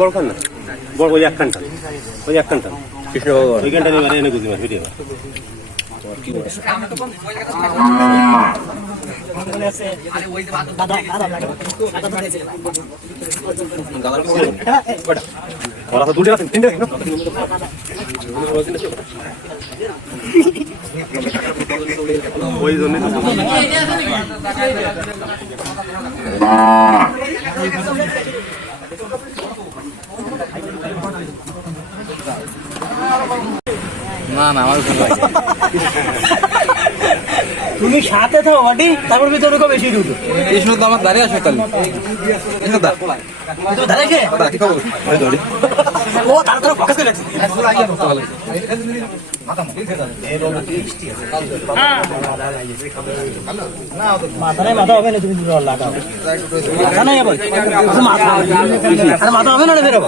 বড় খান না? বড় ওই একখানটা ওই একখানটা কৃষ্ণ ভগবান। ওই খানটা এবারে এনে গুজি মার ভিডিও ওই জন্য না না আমার ভালো লাগে। তুমি সাথে থাও বাটি তারপর ভিতরে কবে বেশি ঢুকো। কৃষ্ণ তো আমার দাঁড়িয়ে আসবে তাহলে। দাঁড়িয়ে দা ও তাড়াতাড়ি ফোকাস করে রাখছি। মাথা মাথা হবে না তুমি লাগাও। মাথা নাই আবার? মাথা মাথা হবে না রে বেরো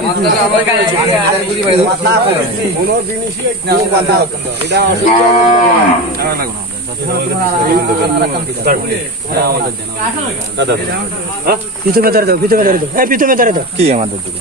পিছু ভেতরে দাও পিছু ভেতরে দাও। হ্যাঁ পিছু ভেতরে দাও। কি আমাদের দিকে?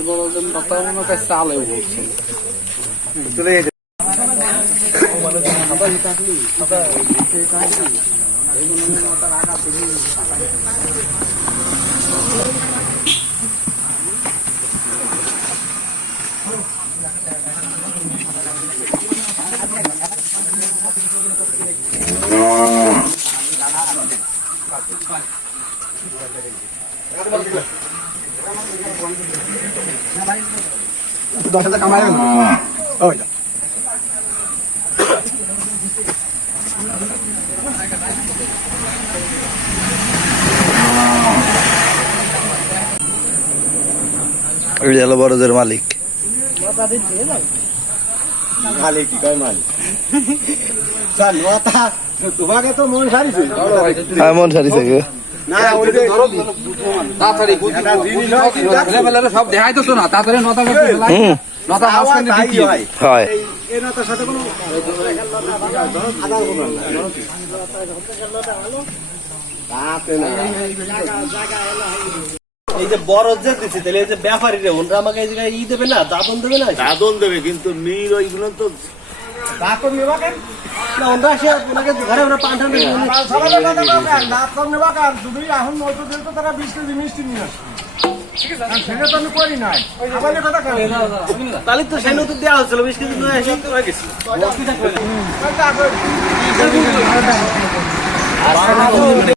বড়জন কথা মনে হয় চালে বলছে Thank you. ওই হলো বড়দের মালিক। মালিক কয় মালিক? তোমাকে তো মন সারিছে। এমন সারি থেকে না ওই যে তাড়াতাড়ি সব দেখাই তো না তাড়াতাড়ি নটা নটা মাঝখানে তাই হয়। এই সাথে কোনো যে বড় যে দিছে তাহলে এই যে ব্যাপারী রে ওনরা আমাকে এই জায়গায় ই দেবে না দাদন দেবে না? দাদন দেবে কিন্তু নীল ওইগুলো তো দাদন নেবা কেন? না ওনরা আসে ওনাকে ঘরে ওরা পান টান দেবে তাহলে তো সেই নতুন দেওয়া হচ্ছিল বিশ কেজি নিয়ে এসে হয়ে গেছি।